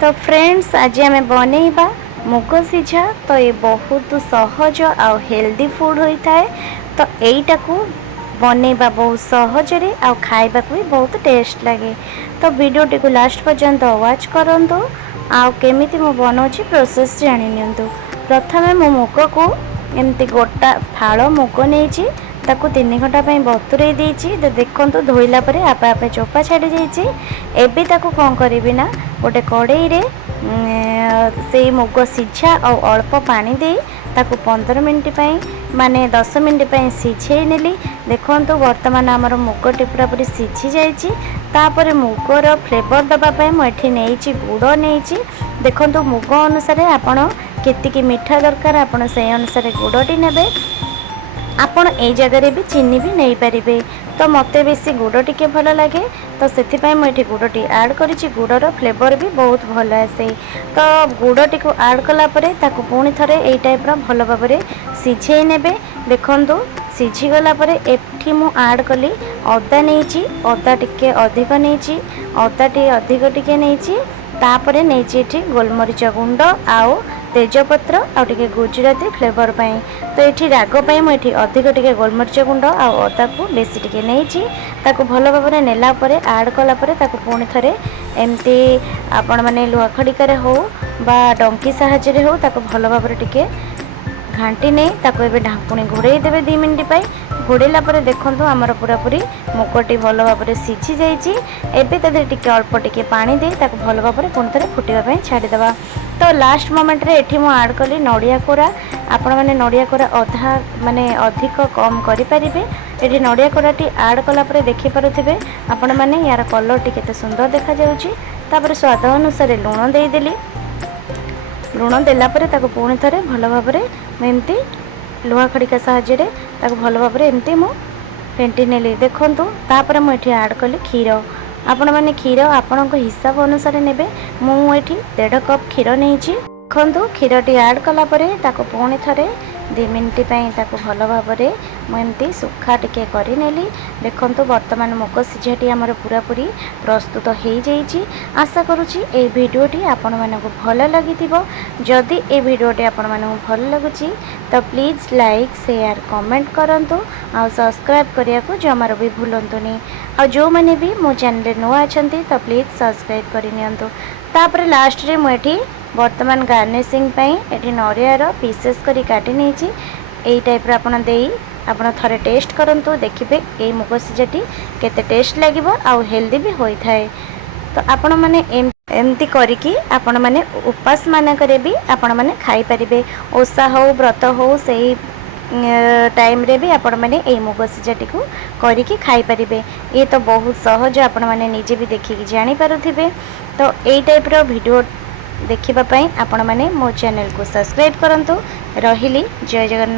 तो फ्रेंड्स आज आम बनइबा मुग सीझा। तो ये बहुत सहज आ हेल्दी फूड होता है। तो यहीटा को बनइबा बहुत सहजरे आ खाइबा भी बहुत टेस्ट लगे। तो वीडियोटी को लास्ट पर्यंत वाच करंतु आ केमिति मु बनाउछि प्रोसेस जानि नियंतु। प्रथमे मु मुग को एमती गोटा फाड़ मुग नहीं ताकू 3 घंटा बतुरे देइछि। देखंतु धोइला परे आपे आपे चोपा छाड़ी जाइछि। एबे ताकू कोन करबी ना गोटे कड़ाई रे से मुग सीझा और अल्प पानी दे ताकू 15 मिनट माने 10 मिनट सीझे नेली। देखंतु वर्तमान आमर मुगटी पूरा पूरी सीझी जाइछि। तापर मुगर फ्लेवर दबापाई मुझे नहीं गुड़ नहीं। देखंतु मुग अनुसार आपण केतिकी मीठा दरकार आपण से अनुसार गुड़टी नेबे। आपण ए जगह भी चीनी भी नहीं पारे। तो मते बेसी गुड़ टिके भल लगे तो से मुझे गुड़टी ऐड करी। गुड़र फ्लेवर भी बहुत भल आसे। तो गुड़टी को ऐड कलापर ताकू पुणी थे यही टाइप्र भल भाव में सीझे नेबे। देखंतु सीझीगला एठी मु ऐड कली अदा नहीं। अदा टिके अधिक नहीं, अदा टी अधिक टिके नहीं। तापरे नहीं गोलमरीच गुंड आउ तेजपत्र आउ टिके गुजराती फ्लेवर पाई। तो ये राग पाई मुझे अधिक टिके गोलमरीच गुंड आउ अदा को बेसी टिके नहीं ताकू भल भाव में नेला परे ऐड कलापर ताकू पुणी थे एमती आपण मैंने लुहा खड़िकार हो बा डंकी साहाଯ୍ୟରେ हो ताकू भल भाव में टिके घाटी नहीं ताकू एबे ढाकुणी घोड़े देवे 2 मिनट घोड़ेला परे देखंतु आमर पूरा पूरी मुगटी भल भाव में सीझी जाइछि। एबे तदे टिके अल्प टिके पानी दे ताकू भल भाव में पुणी थे फुटिबा पई छाड़ीदेवा। तो लास्ट मोमेंट रे एठी मु ऐड कली नड़िया कोरा। आपण माने नड़िया कोरा अधा माने अधिक कम करि परिबे। एठी नड़िया कोराटी ऐड कला परे देखि पारुथिबे आपण माने यार कलर टी केते सुंदर देखा जाउछि। तापर स्वाद अनुसार लूण दे देली। लूण देला परे ताकू पुणी थे भल भाव में एमती लुहा खड़िका साहाଯ୍ୟରେ ताकू भल भाव में एमती मु फेंटी नेली। देखंतु तापर मु एठी ऐड कली क्षीर। आपण माने क्षीर आपणक हिसाब अनुसार नेबे। मु एठी 1.5 कप क्षीर नेइछि। देखंतु क्षीरटी ऐड कला परे ताकू पुणी थे 2 मिनट ताकू भल भाव में मुझे सुखा टिके करी नेली। देखंतु वर्तमान मुग सीझाटी आमर पूरा पूरी प्रस्तुत हो जाइछि। आशा करुछि ए वीडियोटी आपण मानकु भल लागिथिबो। जदि ए वीडियोटी आपण मानकु भल लागुछि तो प्लीज लाइक शेयर कमेंट करंतु आ सब्सक्राइब करिया को जमार भी भूलंतुनी। आ जो माने भी मो चैनल नुआ अछंती तो प्लीज सब्सक्राइब करि नियंतु। तापर लास्ट रे मुठी वर्तमान गार्निशिंग पई एठी नरियार पीसेस करी काटी नेछि। एई टाइप रे आपण देई आपण थरे टेस्ट करंतु देखिबे ए मुग सीझाटी केते टेस्ट लागिबो आ हेल्दी भी होई थाए। तो आपण माने एमती करिकी आपण माने उपास माने करे भी आपण माने खाई परिबे। ओसा हो व्रत हो सेही टाइम रे भी आपण माने ए मुग सीझाटी को करिकी खाई परिबे। ये तो बहुत सहज आपण माने निजे भी देखिकी जानि पारुथिबे। तो एई टाइप रो वीडियो देखिबा पई आपण माने मो चैनल को सब्सक्राइब करंतु। रहिली जय जगन्नाथ।